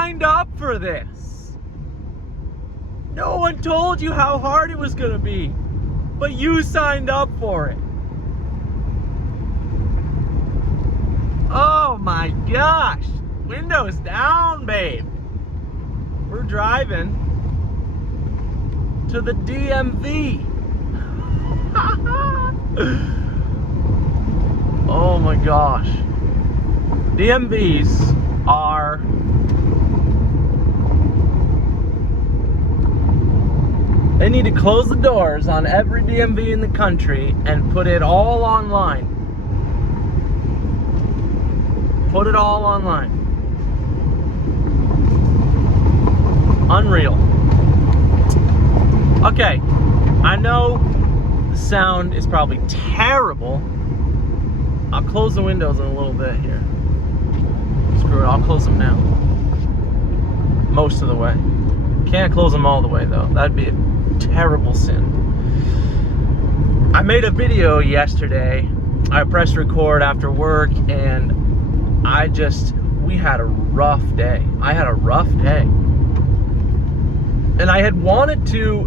signed up for this. No one told you how hard it was gonna be, but you signed up for it. Oh my gosh. Windows down, babe. We're driving to the DMV. Oh my gosh. DMVs are they need to close the doors on every DMV in the country and put it all online. Put it all online. Unreal. Okay, I know the sound is probably terrible. I'll close the windows in a little bit here. Screw it, I'll close them now. Most of the way. Can't close them all the way though. That'd be a terrible sin. I made a video yesterday. I pressed record after work and we had a rough day. I had a rough day. And I had wanted to,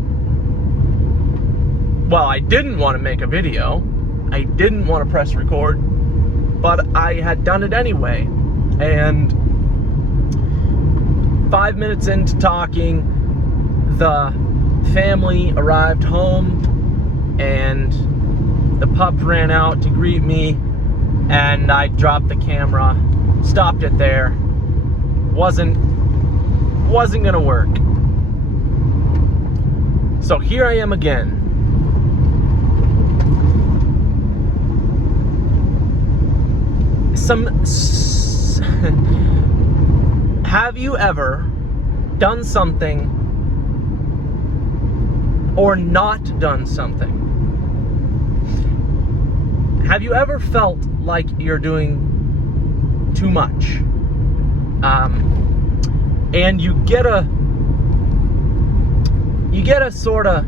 well, I didn't want to make a video. I didn't want to press record, but I had done it anyway. And 5 minutes into talking, the family arrived home and the pup ran out to greet me, and I dropped the camera, stopped it there. Wasn't gonna work. So here I am again. Have you ever done something or not done something? Have you ever felt like you're doing too much? And you get a sort of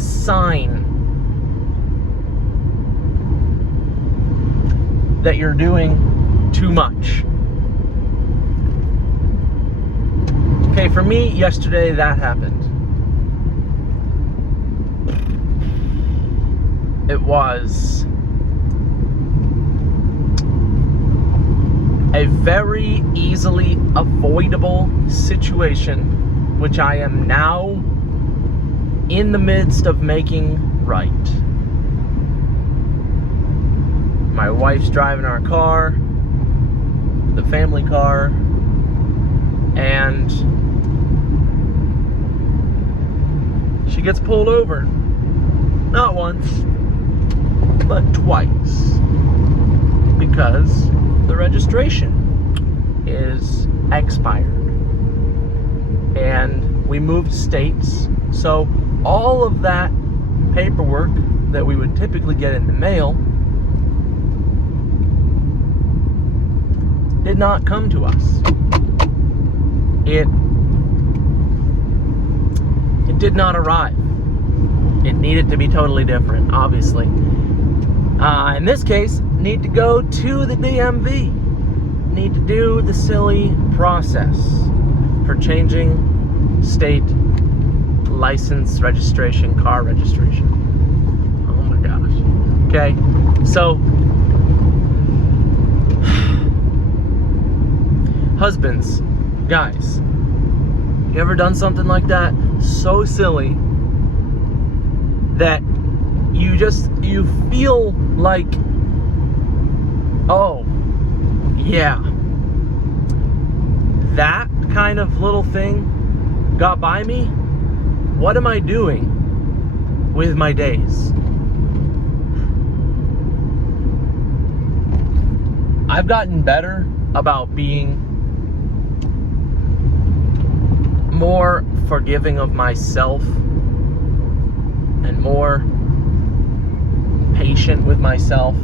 sign that you're doing too much. Okay, for me, yesterday that happened. It was a very easily avoidable situation, which I am now in the midst of making right. My wife's driving our car, the family car, and she gets pulled over. Not once, but twice. Because the registration is expired. And we moved states, so all of that paperwork that we would typically get in the mail did not come to us. It did not arrive. It needed to be totally different, obviously. In this case, need to go to the DMV. Need to do the silly process for changing state license registration, car registration. Oh my gosh. Okay, so husbands, guys, you ever done something like that? So silly that you feel like, oh, yeah, that kind of little thing got by me. What am I doing with my days? I've gotten better about being more forgiving of myself and more patient with myself,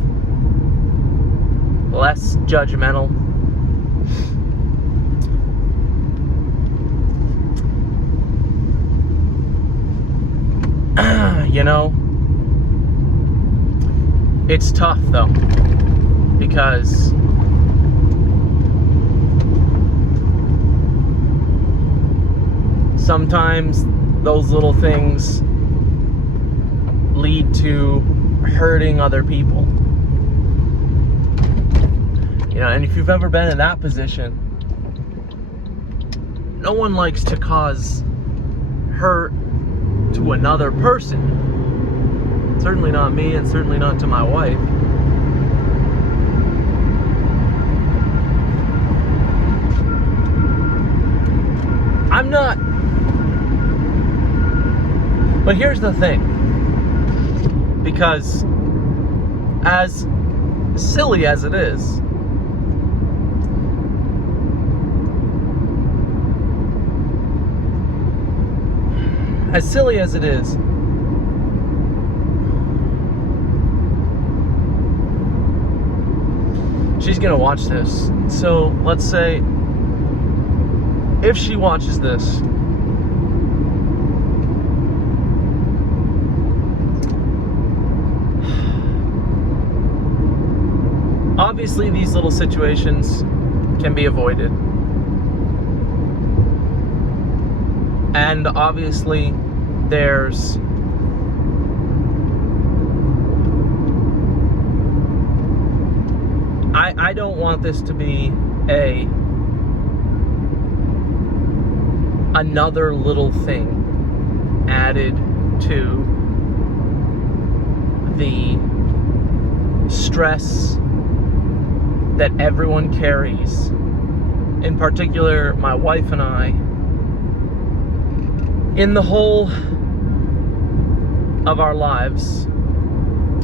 less judgmental. You know, it's tough though, because sometimes those little things lead to hurting other people. You know, and if you've ever been in that position, no one likes to cause hurt to another person. Certainly not me, and certainly not to my wife. I'm not. But here's the thing. Because as silly as it is, she's gonna watch this. So let's say if she watches this, obviously these little situations can be avoided. And obviously there's I don't want this to be another little thing added to the stress that everyone carries. In particular, my wife and I, in the whole of our lives,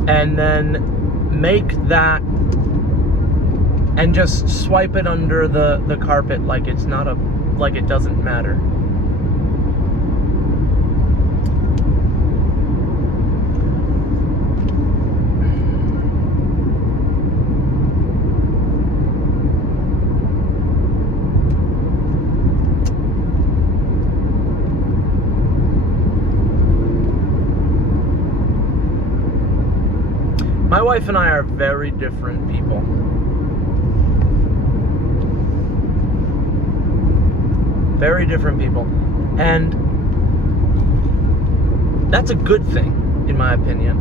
and then make that and just swipe it under the carpet like it's not like it doesn't matter. My wife and I are very different people. Very different people. And that's a good thing, in my opinion.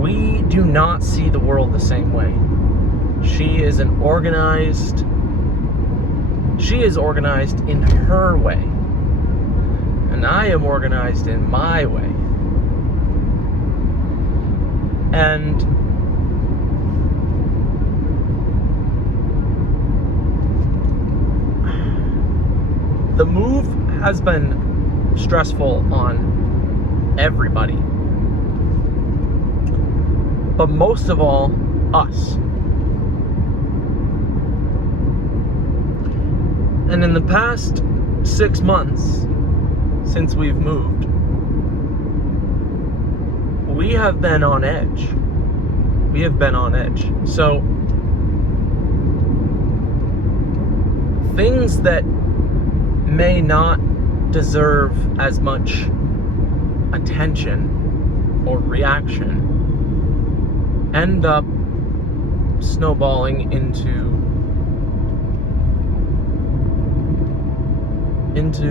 We do not see the world the same way. She is organized in her way. And I am organized in my way. And the move has been stressful on everybody. But most of all, us. And in the past 6 months, since we've moved, we have been on edge. We have been on edge. So, things that may not deserve as much attention or reaction end up snowballing into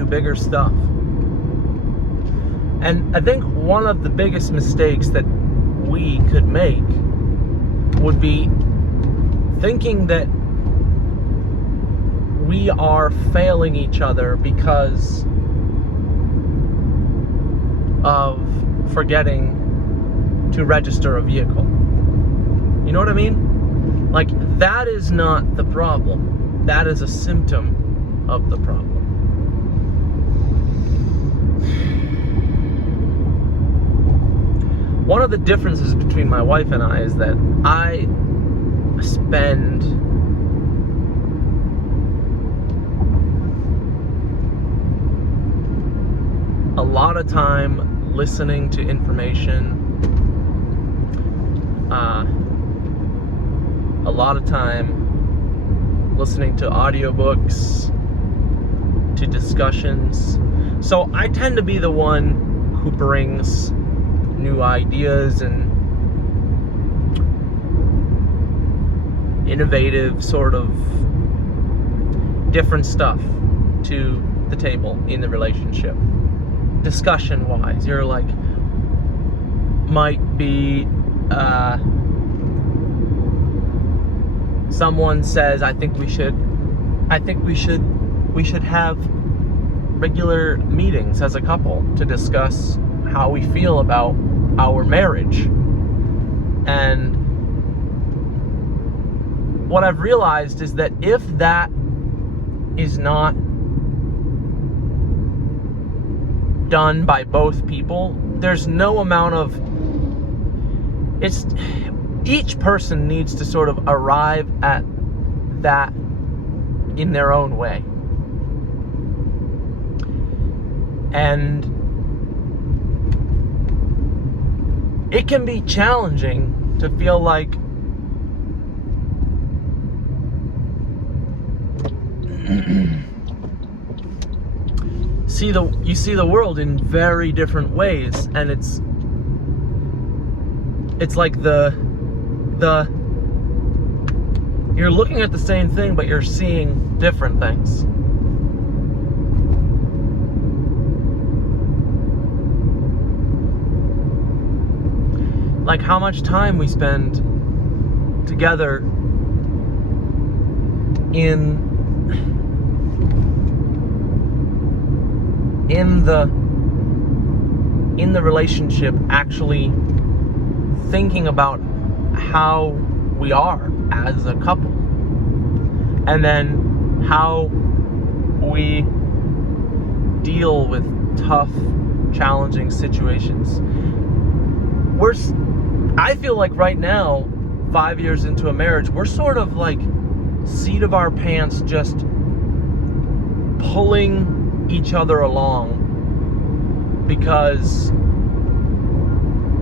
bigger stuff. And I think one of the biggest mistakes that we could make would be thinking that we are failing each other because of forgetting to register a vehicle. You know what I mean? Like, that is not the problem. That is a symptom of the problem. One of the differences between my wife and I is that I spend a lot of time listening to information, a lot of time listening to audiobooks, to discussions. So I tend to be the one who brings new ideas and innovative sort of different stuff to the table in the relationship. Discussion wise, you're like, might be someone says, I think we should have regular meetings as a couple to discuss how we feel about our marriage. And what I've realized is that if that is not done by both people, there's no amount of, each person needs to sort of arrive at that in their own way. And it can be challenging to feel like you see the world in very different ways, and it's like the you're looking at the same thing, but you're seeing different things. Like how much time we spend together in the relationship, actually thinking about how we are as a couple, and then how we deal with tough, challenging situations. I feel like right now, 5 years into a marriage, we're sort of like seat of our pants, just pulling each other along, because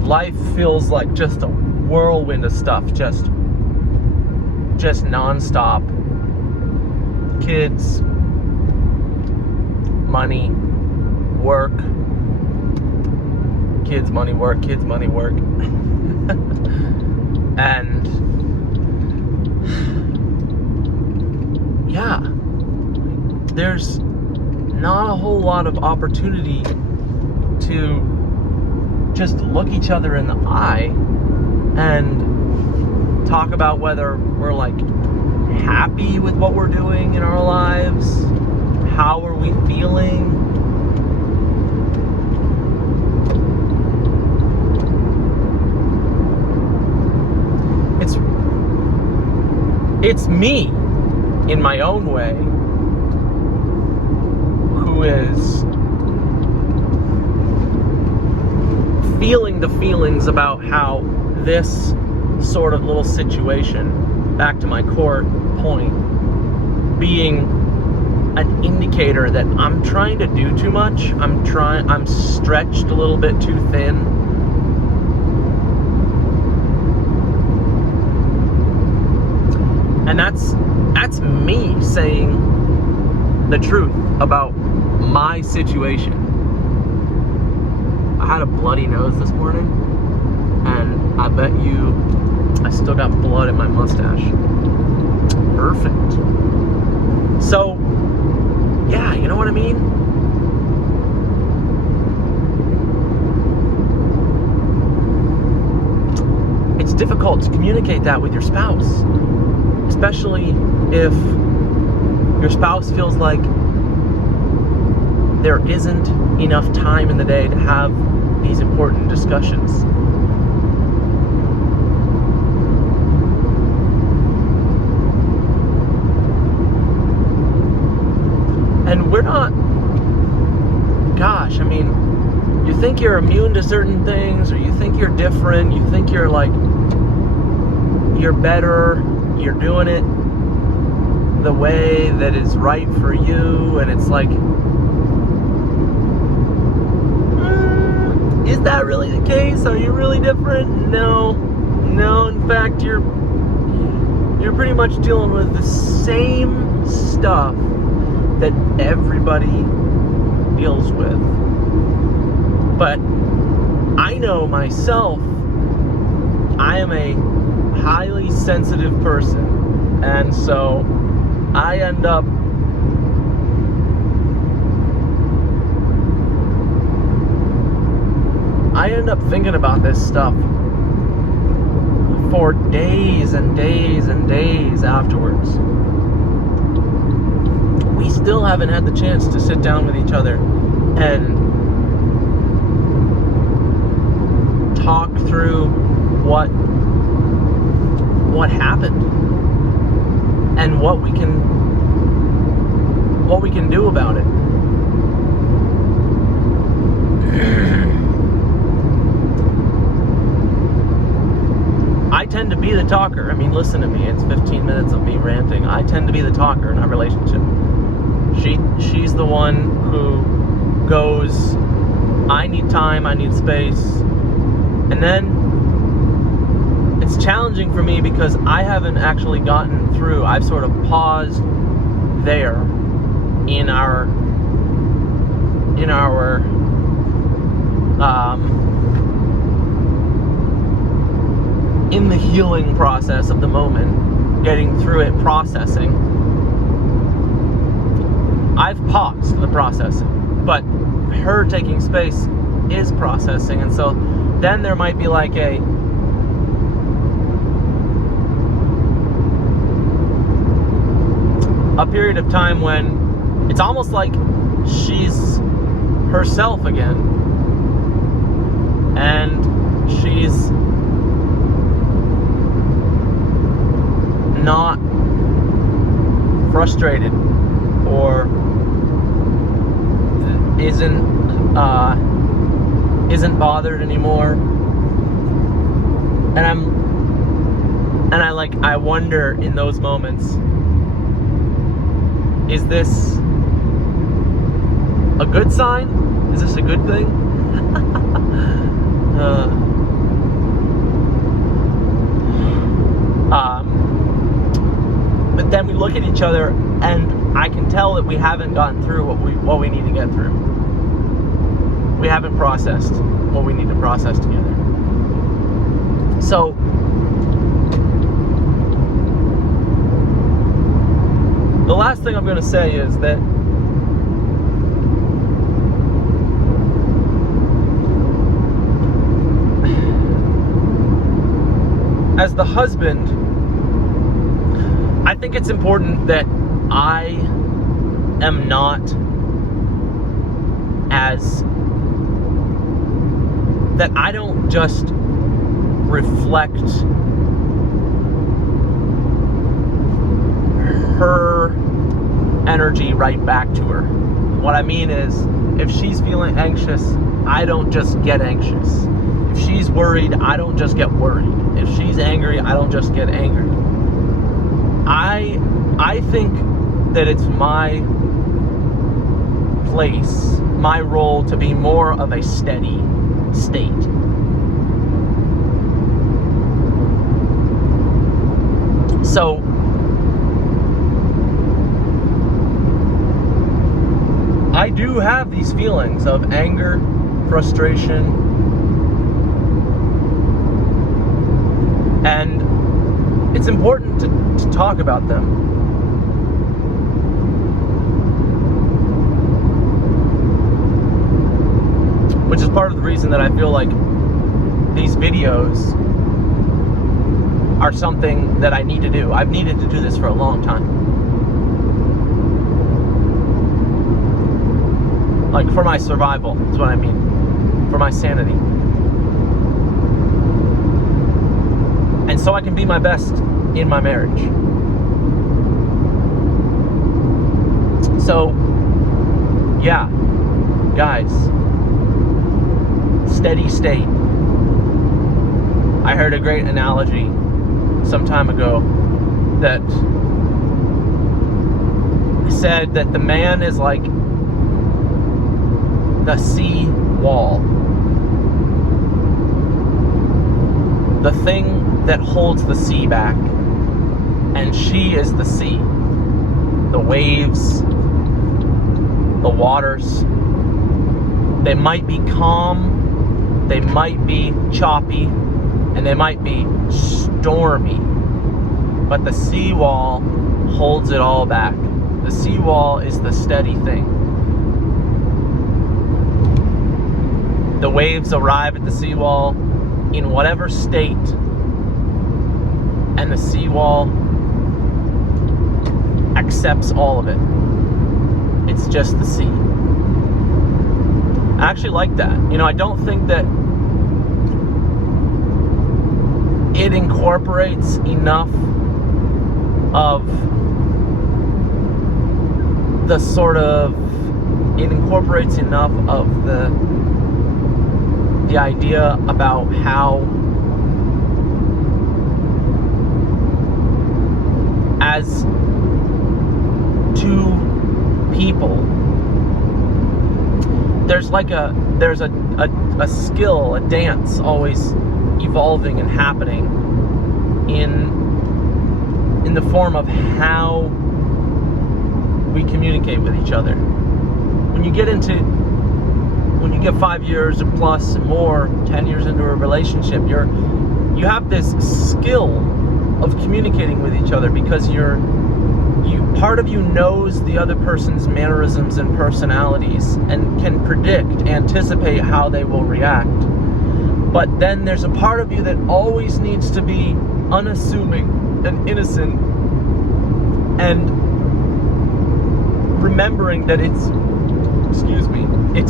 life feels like just a whirlwind of stuff, just non-stop. Kids, money, work. Kids, money, work. Kids, money, work. And yeah, there's not a whole lot of opportunity to just look each other in the eye and talk about whether we're like happy with what we're doing in our lives, how are we feeling. It's me, in my own way, who is feeling the feelings about how this sort of little situation, back to my core point, being an indicator that I'm trying to do too much, I'm stretched a little bit too thin. And that's me saying the truth about my situation. I had a bloody nose this morning, and I bet you I still got blood in my mustache. Perfect. So, yeah, you know what I mean? It's difficult to communicate that with your spouse. Especially if your spouse feels like there isn't enough time in the day to have these important discussions. And we're not, gosh, I mean, you think you're immune to certain things, or you think you're different, you think you're like, you're better, you're doing it the way that is right for you, and it's like, is that really the case? Are you really different? No, in fact, you're pretty much dealing with the same stuff that everybody deals with. But I know myself, I am a highly sensitive person, and so I end up I end up thinking about this stuff for days and days and days afterwards. We still haven't had the chance to sit down with each other and talk through what happened and what we can do about it. I tend to be the talker. I mean, listen to me. It's 15 minutes of me ranting. I tend to be the talker in our relationship. She's the one who goes, I need time, I need space. And then it's challenging for me because I haven't actually gotten through. I've sort of paused there in our in the healing process of the moment, getting through it, processing. I've paused the processing, but her taking space is processing, and so then there might be like a period of time when it's almost like she's herself again, and she's not frustrated or isn't bothered anymore, and I wonder in those moments, is this a good sign? Is this a good thing? But then we look at each other, and I can tell that we haven't gotten through what we need to get through. We haven't processed what we need to process together. So the last thing I'm going to say is that as the husband, I think it's important that I am not that I don't just reflect her energy right back to her. What I mean is, if she's feeling anxious, I don't just get anxious. If she's worried, I don't just get worried. If she's angry, I don't just get angry. I think that it's my place, my role, to be more of a steady state. So I do have these feelings of anger, frustration, and it's important to talk about them. Which is part of the reason that I feel like these videos are something that I need to do. I've needed to do this for a long time. Like, for my survival, is what I mean. For my sanity. And so I can be my best in my marriage. So, yeah, guys, steady state. I heard a great analogy some time ago that said that the man is like the sea wall. The thing that holds the sea back. And she is the sea. The waves, the waters. They might be calm, they might be choppy, and they might be stormy. But the seawall holds it all back. The seawall is the steady thing. The waves arrive at the seawall in whatever state, and the seawall accepts all of it. It's just the sea. I actually like that. You know, I don't think that it incorporates enough of the the idea about how, as two people, there's a skill, a dance always evolving and happening in the form of how we communicate with each other. When you get 5 years or plus and more, 10 years into a relationship, you have this skill of communicating with each other, because part of you knows the other person's mannerisms and personalities and can anticipate how they will react. But then there's a part of you that always needs to be unassuming and innocent, and remembering that it's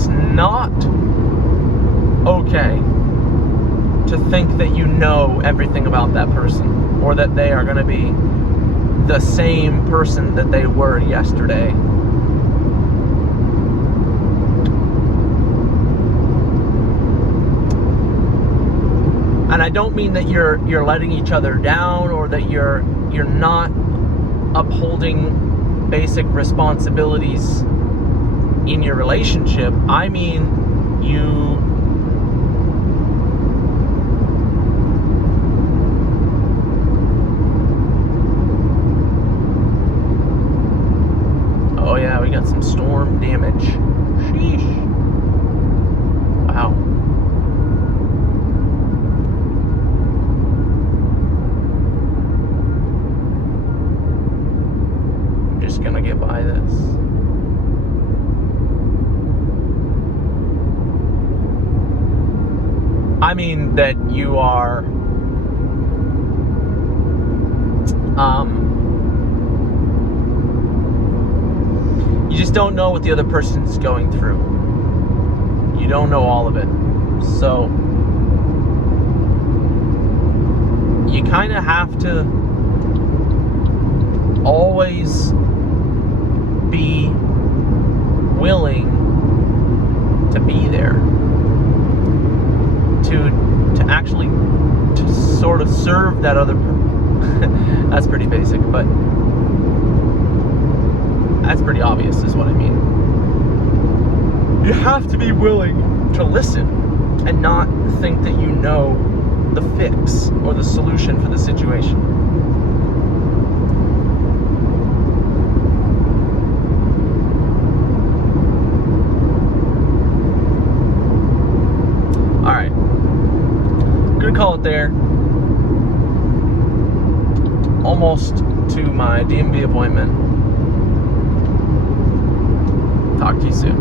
not okay to think that you know everything about that person, or that they are going to be the same person that they were yesterday. And I don't mean that you're letting each other down, or that you're not upholding basic responsibilities in your relationship. I mean, oh yeah, we got some storm damage. Sheesh. Wow. I'm just gonna get by this. I mean that you are you just don't know what the other person's going through. You don't know all of it. So you kind of have to always be willing to be there, to actually to sort of serve that other that's pretty basic, but that's pretty obvious is what I mean. You have to be willing to listen and not think that you know the fix or the solution for the situation. Alright. Gonna call it there. Almost to my DMV appointment. Talk to you soon.